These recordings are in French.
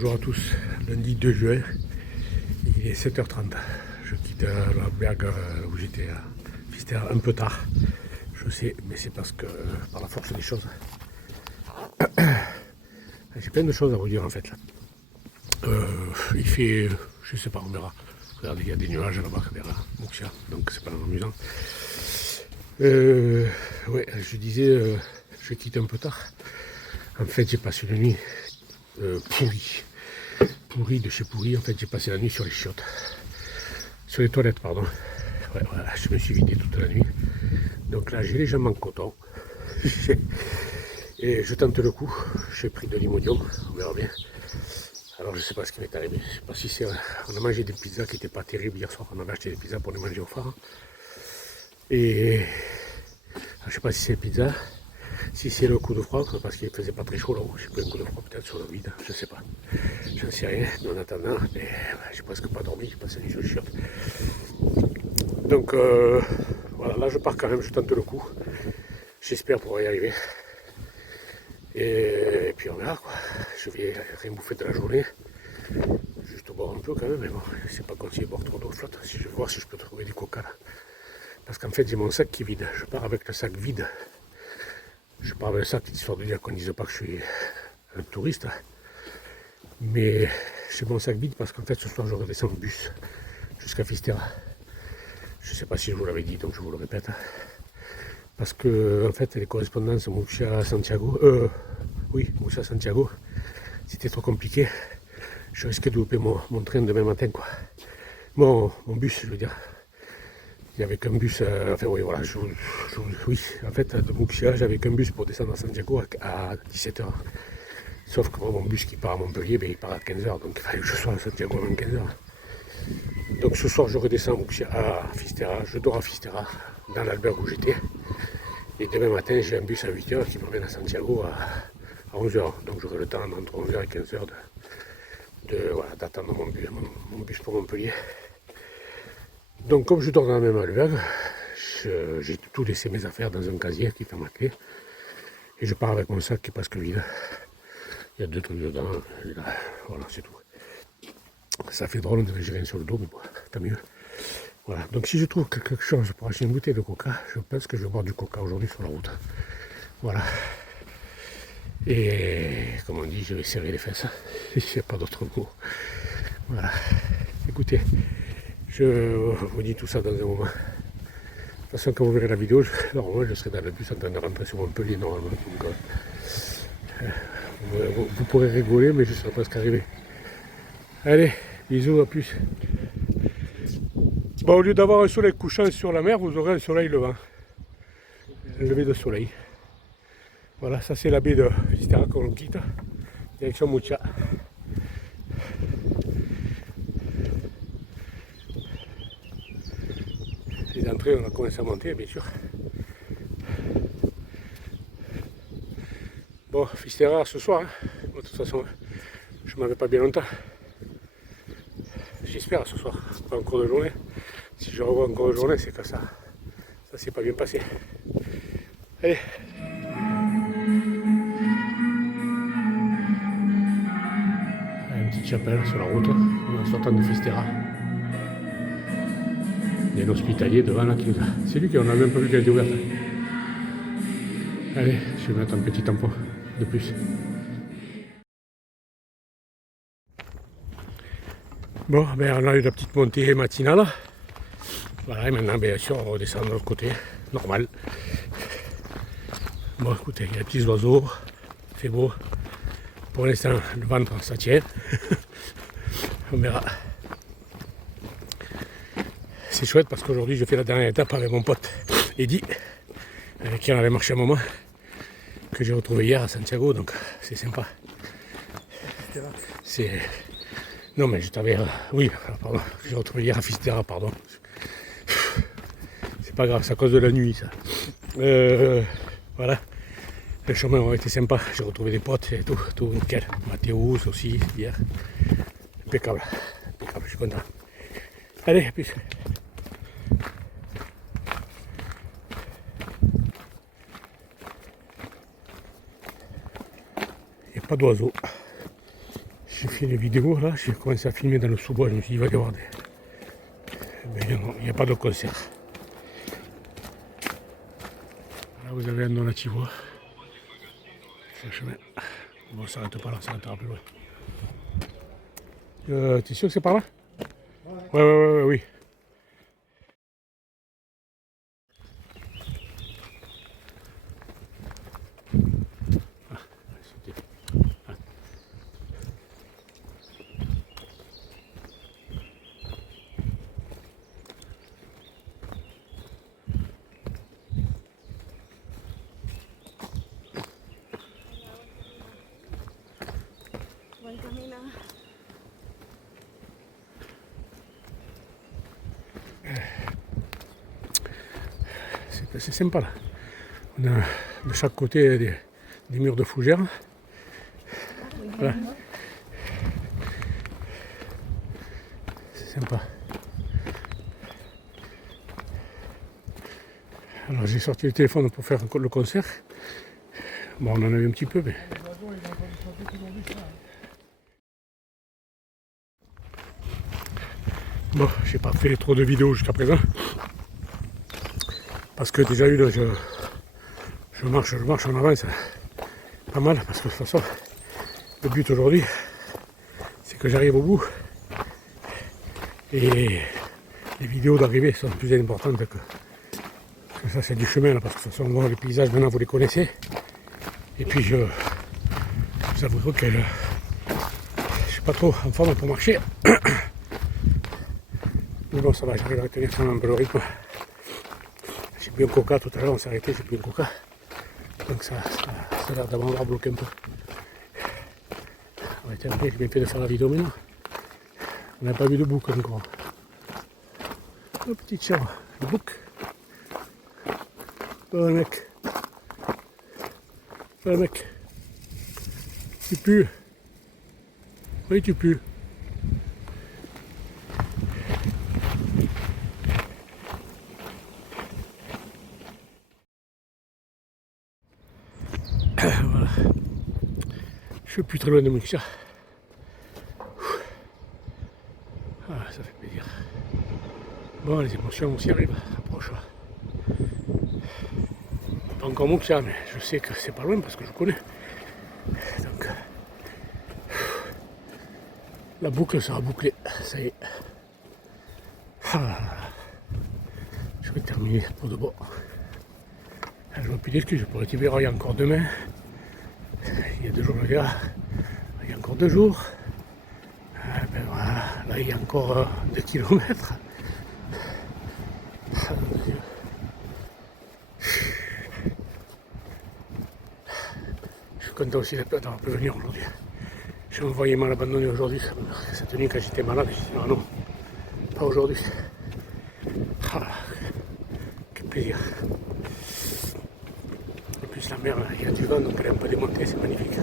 Bonjour à tous, lundi 2 juin, il est 7h30. Je quitte l'albergue où j'étais à Finistère un peu tard. Je sais, mais c'est parce que par la force des choses, j'ai plein de choses à vous dire en fait là. Il fait, je sais pas, on verra. Regardez, il y a des nuages là-bas vers Mouxia, donc c'est pas amusant. Ouais, je disais, je quitte un peu tard. En fait, j'ai passé une nuit pourrie de chez pourri. En fait, j'ai passé la nuit sur les chiottes, sur les toilettes, pardon. Ouais, voilà, je me suis vidé toute la nuit. Donc là, j'ai les jambes en coton. Et je tente le coup. J'ai pris de l'imodium, on verra bien. Alors, je sais pas ce qui m'est arrivé. Je sais pas si c'est. On a mangé des pizzas qui n'étaient pas terribles hier soir. On avait acheté des pizzas pour les manger au phare. Et je sais pas si c'est les pizzas, si c'est le coup de froid, parce qu'il faisait pas très chaud là-haut. J'ai pris un coup de froid peut-être sur le vide, je sais pas. J'en sais rien. Mais en attendant, j'ai presque pas dormi. J'ai passé la nuit sur les chiottes. Donc voilà, là je pars quand même, je tente le coup. J'espère pouvoir y arriver. Et puis on verra quoi. Je vais rien bouffer de la journée. Juste boire un peu quand même, mais bon, c'est pas conseillé de boire trop d'eau flotte. Si je vais voir si je peux trouver du coca là. Parce qu'en fait j'ai mon sac qui est vide. Je pars avec le sac vide. Je pars avec le sac histoire de dire qu'on ne dise pas que je suis un touriste. Mais j'ai mon sac vide parce qu'en fait ce soir je redescends en bus jusqu'à Fistera. Je ne sais pas si je vous l'avais dit, donc je vous le répète. Parce que en fait les correspondances Murcia-Santiago, Murcia-Santiago, c'était trop compliqué. Je risquais de louper mon train demain matin quoi. Mon bus, je veux dire. Il n'y avait qu'un bus, enfin oui voilà, oui, en fait de Murcia j'avais qu'un bus pour descendre à Santiago à 17h. Sauf que mon bus qui part à Montpellier, ben, il part à 15h, donc il fallait que je sois à Santiago avant 15h. Donc ce soir je redescends à Fistera, je dors à Fistera, dans l'albergue où j'étais. Et demain matin j'ai un bus à 8h qui m'emmène à Santiago à 11h. Donc j'aurai le temps entre 11h et 15h voilà, d'attendre mon bus pour Montpellier. Donc comme je dors dans la même albergue, j'ai tout laissé mes affaires dans un casier qui fait ma clé. Et je pars avec mon sac qui est presque vide. Il y a 2 trucs dedans, là, voilà c'est tout. Ça fait drôle, j'ai rien sur le dos, mais bon, tant mieux. Voilà, donc si je trouve quelque chose pour acheter une bouteille de coca, je pense que je vais boire du coca aujourd'hui sur la route. Voilà. Et comme on dit, je vais serrer les fesses. Il n'y a pas d'autre mot. Voilà. Écoutez, je vous dis tout ça dans un moment. De toute façon, quand vous verrez la vidéo, normalement je serai dans le bus en train de rentrer sur Montpellier normalement. Donc, vous pourrez rigoler, mais je serai presque arrivé. Allez, bisous, à plus. Bon, au lieu d'avoir un soleil couchant sur la mer, vous aurez un soleil levant. Un lever de soleil. Voilà, ça c'est la baie de Fistera qu'on quitte. Direction Murcia. Les entrées, on a commencé à monter, bien sûr. Bon, Fistera ce soir. Hein. Bon, de toute façon, je m'en vais pas bien longtemps. J'espère ce soir, pas encore de journée. Si je revois encore une journée, c'est que ça s'est pas bien passé. Allez. Une petite chapelle sur la route, en sortant de Fistera. Il y a un hospitalier devant là qui nous a. C'est lui qu'on a même pas vu qu'elle était ouverte. Allez, je vais mettre un petit tampon de plus. Bon, ben on a eu la petite montée matinale. Voilà, et maintenant, bien sûr, on redescend de l'autre côté, normal. Bon, écoutez, il y a des petits oiseaux, il fait beau. Pour l'instant, le ventre, ça tient. On verra. C'est chouette parce qu'aujourd'hui, je fais la dernière étape avec mon pote Eddy, avec qui on avait marché un moment, que j'ai retrouvé hier à Santiago, donc c'est sympa. C'est... Non, mais je t'avais... Oui, pardon, j'ai retrouvé hier à Fistera, pardon. C'est pas grave, c'est à cause de la nuit, ça. Voilà. Le chemin a été sympa. J'ai retrouvé des potes et tout nickel. Mathéus aussi, hier. Impeccable. Impeccable, je suis content. Allez, à plus. Il n'y a pas d'oiseaux. Je j'ai fait les vidéos là, j'ai commencé à filmer dans le sous-bois, je me suis dit il va y avoir des. Mais non, il n'y a pas de concert. Là vous avez un Donativo. C'est le chemin. Bon, ça s'arrête pas là, ça s'arrêtera plus loin. T'es sûr que c'est par là? Ouais, oui. C'est sympa là. On a de chaque côté des murs de fougères. Voilà. C'est sympa. Alors j'ai sorti le téléphone pour faire le concert. Bon, on en a eu un petit peu, mais. Bon, j'ai pas fait trop de vidéos jusqu'à présent. Parce que déjà je marche en avance pas mal, parce que de toute façon, le but aujourd'hui, c'est que j'arrive au bout. Et les vidéos d'arrivée sont plus importantes que ça, c'est du chemin là, parce que de toute façon, moi, les paysages maintenant vous les connaissez. Et puis je vous avoue que je suis pas trop en forme pour marcher. Mais bon, ça va, j'arrive à retenir quand même un peu le rythme. J'ai bu un coca tout à l'heure, on s'est arrêté, j'ai bu un coca. Donc ça a l'air d'avoir bloqué un peu. Ouais, tiens, j'ai bien fait de faire la vidéo maintenant. On n'a pas vu de bouc encore. Oh, petite chèvre, le bouc. Oh le mec. Oh le mec. Tu pues. Oui, tu pues. Voilà. Je suis plus très loin de mon chat. Ah, ça fait plaisir. Bon, les émotions aussi arrivent, approche là. Pas encore mon chat, mais je sais que c'est pas loin parce que je connais. Donc, la boucle sera bouclée, ça y est. Ah, je vais terminer pour de bon. Je ne vois plus d'excuses, je pourrais t'y verra, il y a encore demain. Il y a 2 jours là, il y a encore 2 jours. Ah, ben voilà, là il y a encore 2 kilomètres. Ah, mon Dieu. Je suis content aussi d'avoir pu venir aujourd'hui. Je me voyais mal abandonné aujourd'hui, ça tenait quand j'étais malade, je me suis dit, ah non, pas aujourd'hui. Ah, quel plaisir. En plus la mer, il y a du vent, donc elle est un peu démontée, c'est magnifique.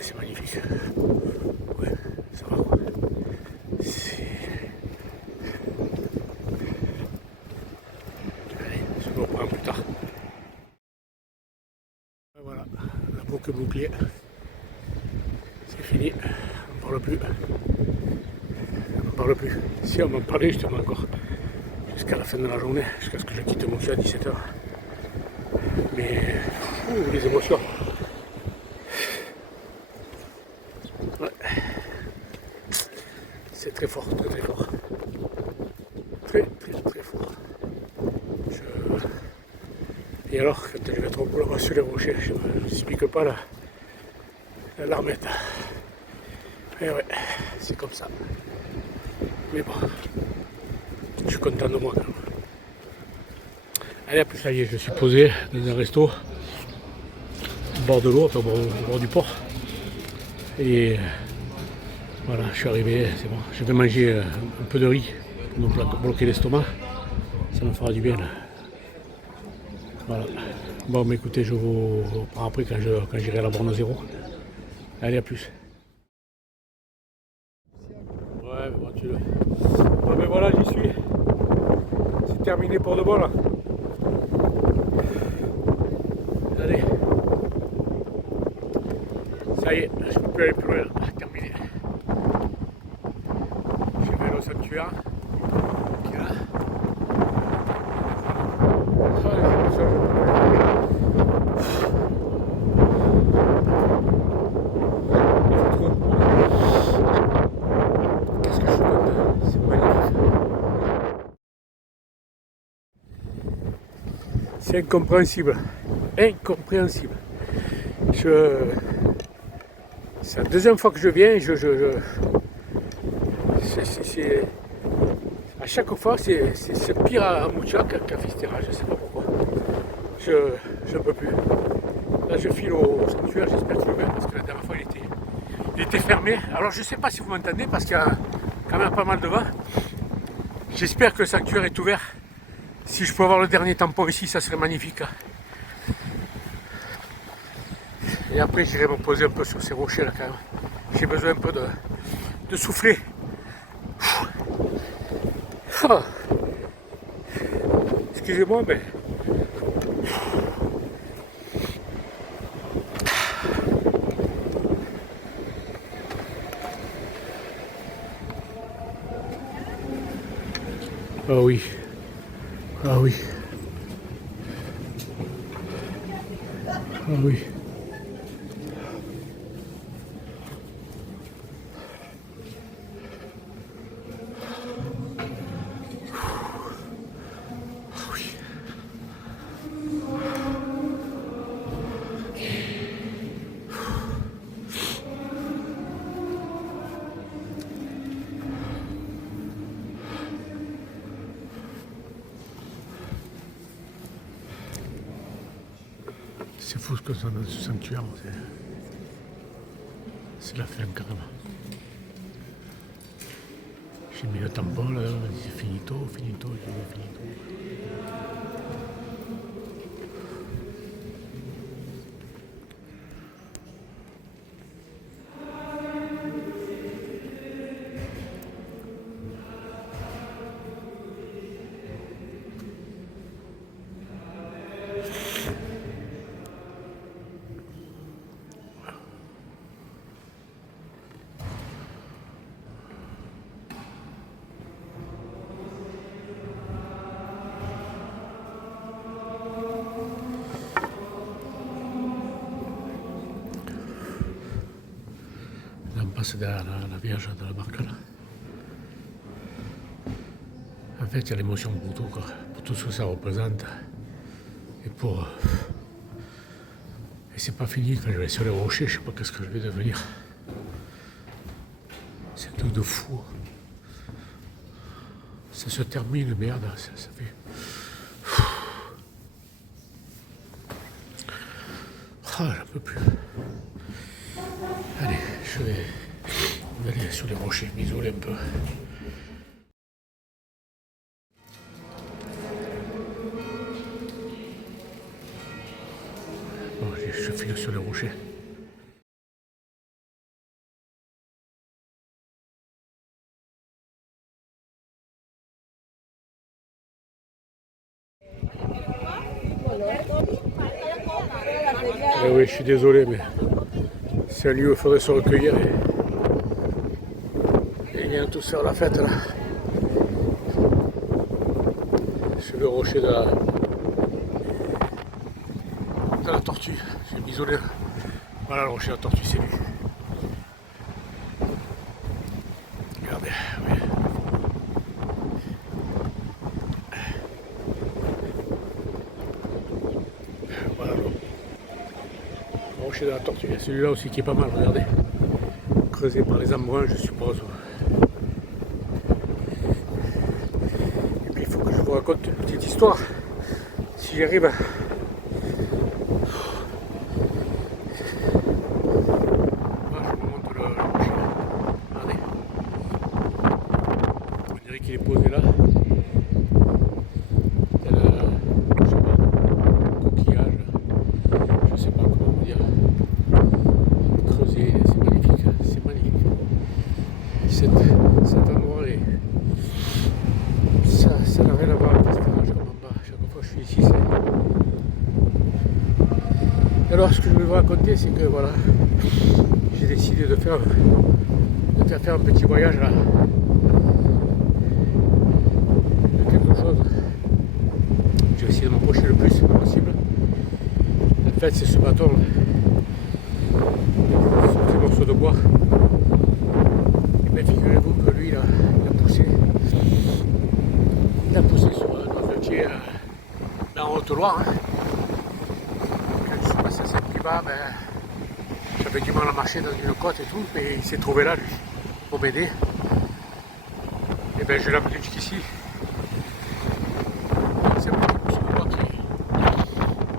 C'est magnifique. Ouais, ça va quoi. Allez, je me reprends plus tard. Voilà, la boucle bouclée. C'est fini. On ne parle plus. On n'en parle plus. Si on m'en parlait justement encore. Jusqu'à la fin de la journée, jusqu'à ce que je quitte mon chat à 17h. Mais les émotions. Ouais. C'est très fort, très fort. Très fort. Et alors, quand je vais trop là-bas sur les rochers, je ne m'explique pas la larmette. Et ouais, c'est comme ça. Mais bon, je suis content de moi quand même. Allez, à plus, ça y est, je suis posé dans un resto au bord de l'eau, au bord du port. Et voilà, je suis arrivé, c'est bon. Je vais manger un peu de riz pour me bloquer l'estomac. Ça me fera du bien là. Voilà. Bon, mais écoutez, je vous reprends après quand j'irai à la borne 0. Allez, à plus. Ouais, mais bon, tu le. Bon, mais voilà, j'y suis. C'est terminé pour de bon là. Ça y est, je ne peux plus aller plus loin. Terminé. Je vais aller au sanctuaire. Qui est là. Qu'est-ce que je suis content. C'est magnifique. C'est incompréhensible. Incompréhensible. C'est la deuxième fois que je viens. À chaque fois, c'est pire à Moucha qu'à Fistera. Je ne sais pas pourquoi. Je ne peux plus. Là, je file au sanctuaire. J'espère qu'il est ouvert parce que la dernière fois, il était fermé. Alors, je ne sais pas si vous m'entendez parce qu'il y a quand même pas mal de vent. J'espère que le sanctuaire est ouvert. Si je peux avoir le dernier tampon ici, ça serait magnifique. Et après, j'irai me poser un peu sur ces rochers là quand même. J'ai besoin un peu de souffler. Ah. Excusez-moi, mais... Ah oui. Ah oui. Ah oui. C'est fou ce que ça dans ce sanctuaire. C'est la fin carrément. J'ai mis le tampon là, c'est finito, finito, finito. C'est derrière la Vierge de la barque là. En fait, il y a l'émotion pour tout, quoi, pour tout ce que ça représente. Et pour. Et c'est pas fini quand je vais sur les rochers, je sais pas qu'est-ce que je vais devenir. C'est un truc de fou. Ça se termine, merde, ça fait. Ah, j'en peux plus. Allez, je vais aller sur les rochers, m'isoler un peu. Bon, je file sur les rochers. Oui, je suis désolé, mais c'est un lieu où il faudrait se recueillir et vient tous faire la fête là. Sur le rocher de la tortue. Je vais m'isoler. Voilà le rocher de la tortue, c'est lui. Regardez, oui. Voilà le rocher de la tortue. Celui-là aussi qui est pas mal, regardez. Creusé par les embruns, je suppose. Et puis il faut que je vous raconte une petite histoire. Si j'arrive à... Qui est posé là. Il y a je sais pas, coquillage, je sais pas comment vous dire. Creusé, c'est magnifique, c'est magnifique. Cet endroit est. Ça n'a rien à voir avec l'escalage comme en bas. Chaque fois que je suis ici, c'est. Alors ce que je vais vous raconter, c'est que voilà. j'ai décidé de faire un petit voyage là. De quelque chose. Je vais essayer de m'approcher le plus possible. En fait, c'est ce bâton là. Ce petit morceau de bois. Et bien figurez-vous que lui là, il a poussé sur un noisetier dans Haute-Loire. Hein. Quand je suis passé à Saint-Privat, j'avais du mal à marcher dans une côte et tout, mais il s'est trouvé là lui, pour m'aider. Et bien je l'ai amené jusqu'ici. C'est un petit morceau de bois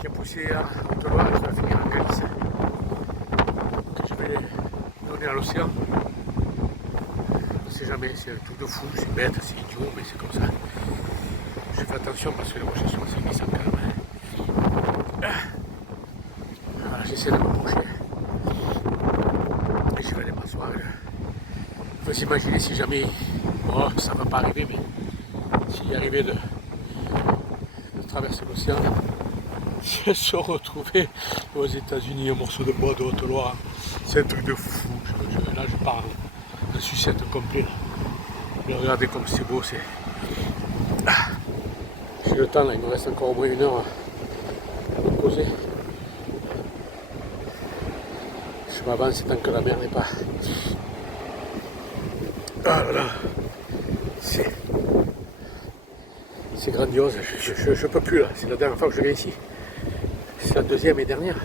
qui a poussé à Haute-Loire et qui va finir en Galice. Que je vais donner à l'océan. On ne sait jamais, c'est un truc de fou, c'est bête, c'est idiot, mais c'est comme ça. Je fais attention parce que les rochers sont assez glissants quand même. Voilà, j'essaie de m'approcher. Et je vais aller m'asseoir. Il faut s'imaginer si jamais, bon, ça ne va pas arriver, mais s'il y arrivait de traverser l'océan, se retrouver aux États-Unis, un morceau de bois de Haute-Loire, c'est un truc de fou. Là, je parle de sucette complet. Mais regardez comme c'est beau, c'est. J'ai le temps là, il me reste encore au moins 1 heure à me poser. Je m'avance tant que la mer n'est pas. Ah là là, c'est grandiose, je peux plus là, c'est la dernière fois que je viens ici. C'est la deuxième et dernière.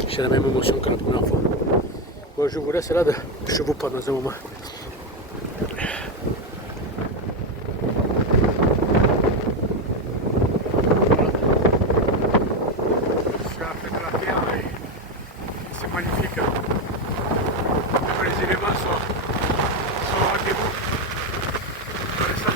Et j'ai la même émotion que la première fois. Bon, je vous laisse là, je vous parle dans un moment. Magnifique. Les éléments sont au rendez-vous. Regardez ça.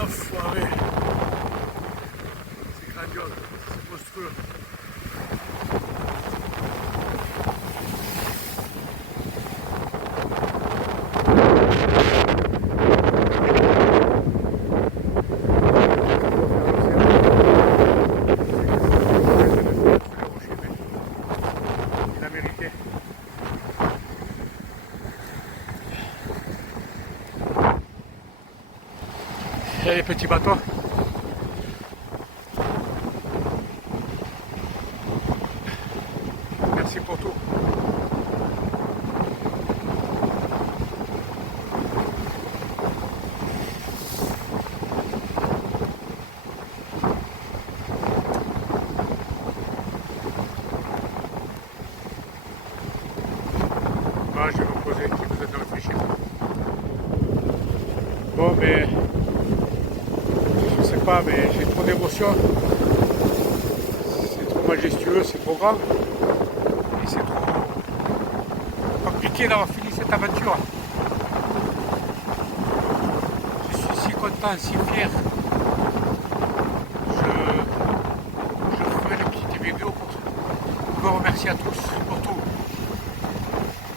Enfoiré. C'est grandiose, c'est monstrueux. Il a mérité. Il y a les petits bateaux. Merci pour tout. Moi, je vais me poser, qui vous êtes de réfléchir. Bon, mais je sais pas, mais j'ai trop d'émotions. C'est trop majestueux, c'est trop grand. Et c'est trop compliqué d'avoir fini cette aventure. Je suis si content, si fier. Je ferai des petites vidéos pour vous remercier à tous pour tout.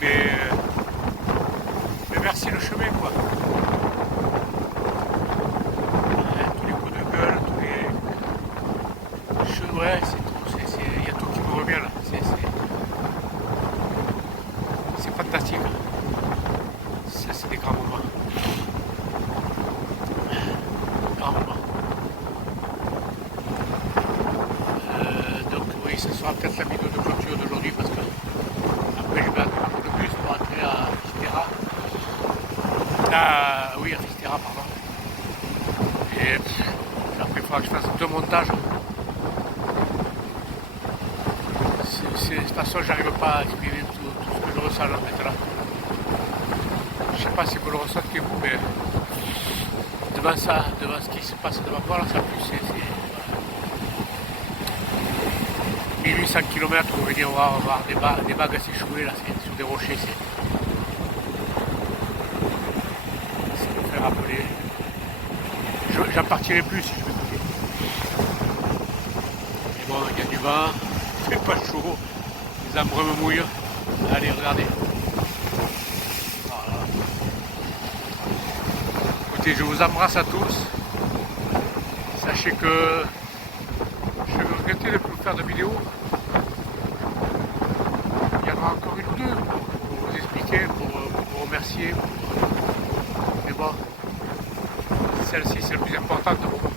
Mais merci le chemin, quoi. Tous les coups de gueule, tous les. Ouais, c'est tout. Il y a tout qui me revient là. C'est fantastique. Ça, c'est des grands moments. Grands moments. Donc, oui, ce sera peut-être la vidéo de clôture d'aujourd'hui parce que après, je vais attendre un peu plus pour rentrer à Fisterra. Oui, à Fisterra, pardon. Et après, il faudra que je fasse 2 montages. De toute façon, j'arrive pas à exprimer tout ce que je ressens là maintenant. Je sais pas si vous le ressentez vous, mais devant ça, devant ce qui se passe devant moi, là, ça plus c'est 1800 km pour venir voir des bagues s'échouer là, sur des rochers. rappelé. J'en partirai plus si je me coucher. Mais bon, il y a du vent, c'est pas chaud, les arbres me mouillent. Allez, regardez. Voilà. Écoutez, je vous embrasse à tous. Sachez que je vais regretter de ne plus faire de vidéos. Il y en aura encore une ou deux pour vous expliquer, pour vous remercier. Mais bon, celle-ci c'est le plus importante pour moi.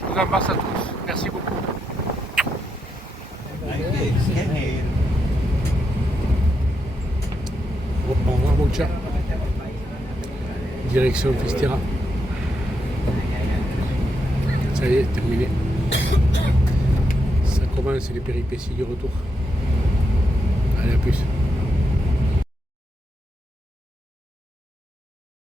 Je vous embrasse à tous. Merci beaucoup. Au revoir mon chat. Direction Festera. Ça y est, terminé. Ça commence les péripéties du retour. Allez, à plus.